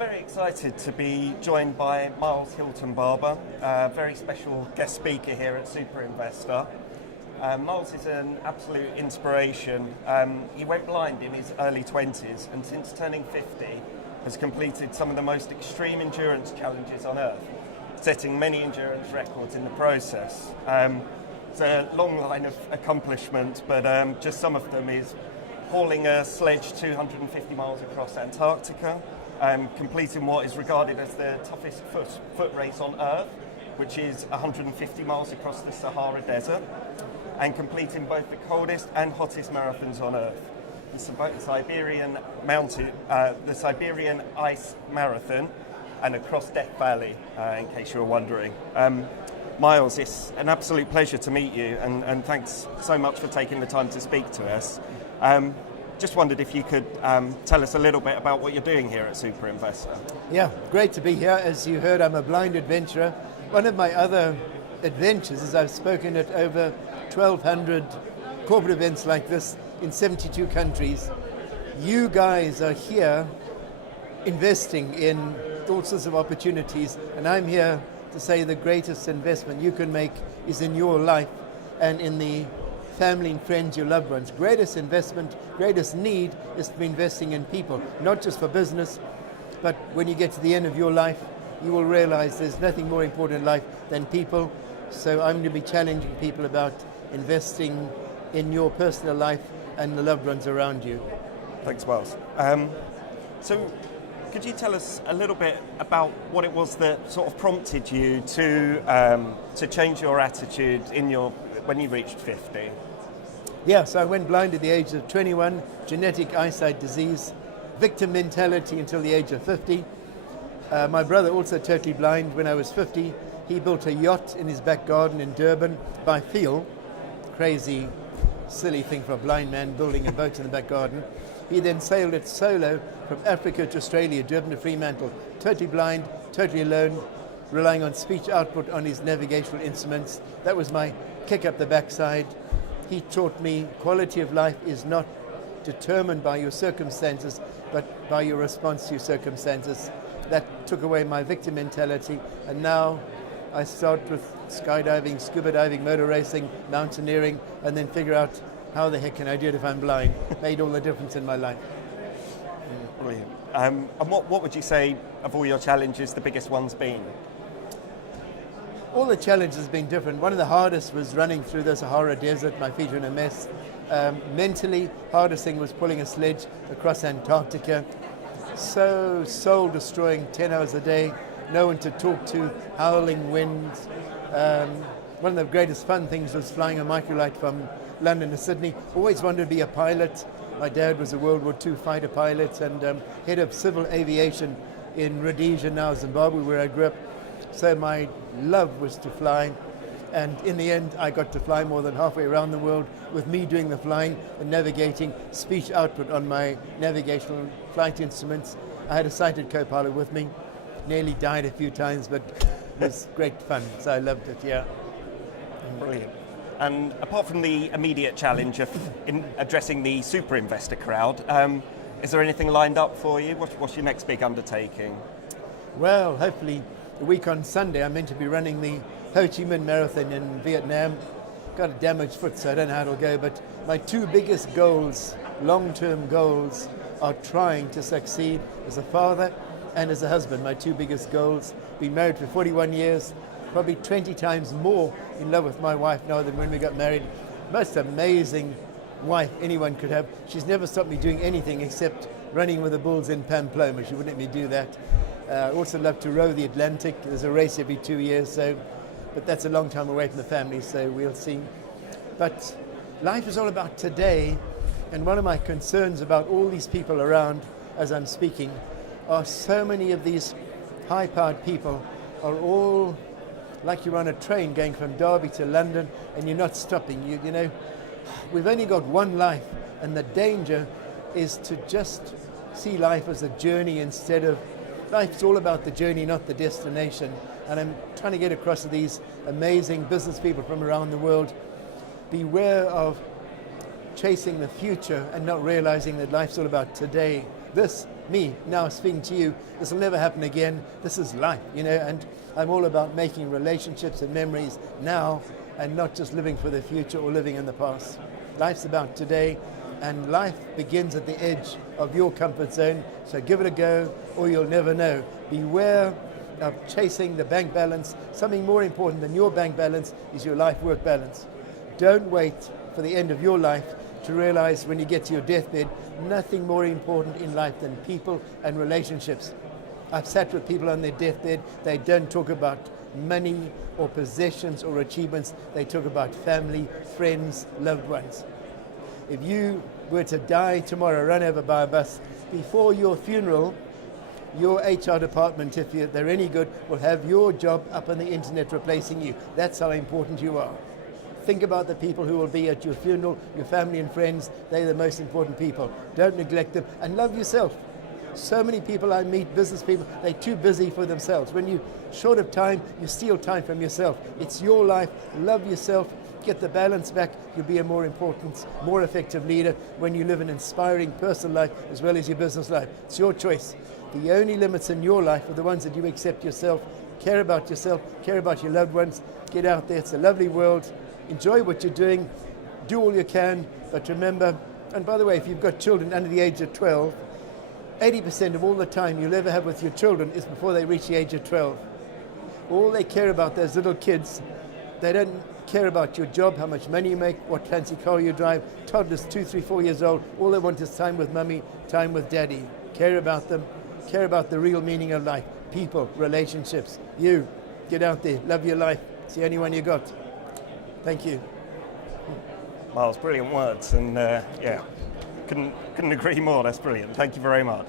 very excited to be joined by Miles Hilton-Barber, a very special guest speaker here at SuperInvestor. Miles is an absolute inspiration. He went blind in his early 20s and since turning 50 has completed some of the most extreme endurance challenges on Earth, setting many endurance records in the process. It's a long line of accomplishments, but just some of them is hauling a sledge 250 miles across Antarctica, completing what is regarded as the toughest foot race on Earth, which is 150 miles across the Sahara Desert, and completing both the coldest and hottest marathons on Earth. The Siberian Ice Marathon and across Death Valley, in case you were wondering. Miles, it's an absolute pleasure to meet you, and thanks so much for taking the time to speak to us. Just wondered if you could tell us a little bit about what you're doing here at SuperInvestor. Yeah, great to be here. As you heard, I'm a blind adventurer. One of my other adventures is I've spoken at over 1,200 corporate events like this in 72 countries. You guys are here investing in all sorts of opportunities, and I'm here to say the greatest investment you can make is in your life and in the family and friends, your loved ones. Greatest investment, greatest need is to be investing in people, not just for business, but when you get to the end of your life, you will realize there's nothing more important in life than people. So I'm going to be challenging people about investing in your personal life and the loved ones around you. Thanks, Miles. So could you tell us a little bit about what it was that sort of prompted you to change your attitude when you reached 50? Yeah, so I went blind at the age of 21, genetic eyesight disease, victim mentality until the age of 50. My brother, also totally blind, when I was 50, he built a yacht in his back garden in Durban by feel. Crazy, silly thing for a blind man, building a boat in the back garden. He then sailed it solo from Africa to Australia, Durban to Fremantle, totally blind, totally alone, relying on speech output on his navigational instruments. That was my kick up the backside. He taught me quality of life is not determined by your circumstances, but by your response to your circumstances. That took away my victim mentality, and now I start with skydiving, scuba diving, motor racing, mountaineering, and then figure out how the heck can I do it if I'm blind. Made all the difference in my life. Brilliant. And what would you say of all your challenges, the biggest one's been? All the challenges have been different. One of the hardest was running through the Sahara Desert. My feet were in a mess. Mentally, hardest thing was pulling a sledge across Antarctica. So soul-destroying, 10 hours a day, no one to talk to, howling winds. One of the greatest fun things was flying a microlight from London to Sydney. Always wanted to be a pilot. My dad was a World War II fighter pilot and head of civil aviation in Rhodesia, now Zimbabwe, where I grew up. So my love was to fly, and in the end I got to fly more than halfway around the world with me doing the flying and navigating, speech output on my navigational flight instruments. I had a sighted co-pilot with me, nearly died a few times, but it was great fun, so I loved it, yeah. Brilliant. And apart from the immediate challenge of addressing the super investor crowd, is there anything lined up for you? What's your next big undertaking? Well, hopefully a week on Sunday I'm meant to be running the Ho Chi Minh Marathon in Vietnam. Got a damaged foot, so I don't know how it'll go, but my two biggest goals, long-term goals, are trying to succeed as a father and as a husband. My two biggest goals. Been married for 41 years, probably 20 times more in love with my wife now than when we got married. Most amazing wife anyone could have. She's never stopped me doing anything except running with the bulls in Pamplona. She wouldn't let me do that. I also love to row the Atlantic. There's a race every 2 years, but that's a long time away from the family, so we'll see. But life is all about today, and one of my concerns about all these people around as I'm speaking are so many of these high-powered people are all like you're on a train going from Derby to London and you're not stopping. You know, we've only got one life, and the danger is to just see life as a journey instead of life's all about the journey, not the destination. And I'm trying to get across to these amazing business people from around the world. Beware of chasing the future and not realizing that life's all about today. This me now speaking to you. This will never happen again. This is life, and I'm all about making relationships and memories now and not just living for the future or living in the past. Life's about today, and life begins at the edge of your comfort zone, so give it a go or you'll never know. Beware of chasing the bank balance. Something more important than your bank balance is your life-work balance. Don't wait for the end of your life to realize when you get to your deathbed, nothing more important in life than people and relationships. I've sat with people on their deathbed, they don't talk about money or possessions or achievements, they talk about family, friends, loved ones. If you were to die tomorrow, run over by a bus, before your funeral, your HR department, if they're any good, will have your job up on the internet replacing you. That's how important you are. Think about the people who will be at your funeral, your family and friends. They're the most important people. Don't neglect them, and love yourself. So many people I meet, business people, they're too busy for themselves. When you're short of time, you steal time from yourself. It's your life. Love yourself. Get the balance back. You'll be a more important, more effective leader when you live an inspiring personal life as well as your business life. It's your choice. The only limits in your life are the ones that you accept yourself. Care about yourself. Care about your loved ones. Get out there. It's a lovely world. Enjoy what you're doing. Do all you can. But remember, and by the way, if you've got children under the age of 12, 80% of all the time you'll ever have with your children is before they reach the age of 12. All they care about, those little kids, they don't care about your job, how much money you make, what fancy car you drive. Toddlers, 2, 3, 4 years old, all they want is time with mummy, time with daddy. Care about them, care about the real meaning of life. People, relationships. You, get out there, love your life. It's the only one you got. Thank you. Miles, brilliant words, and couldn't agree more. That's brilliant. Thank you very much.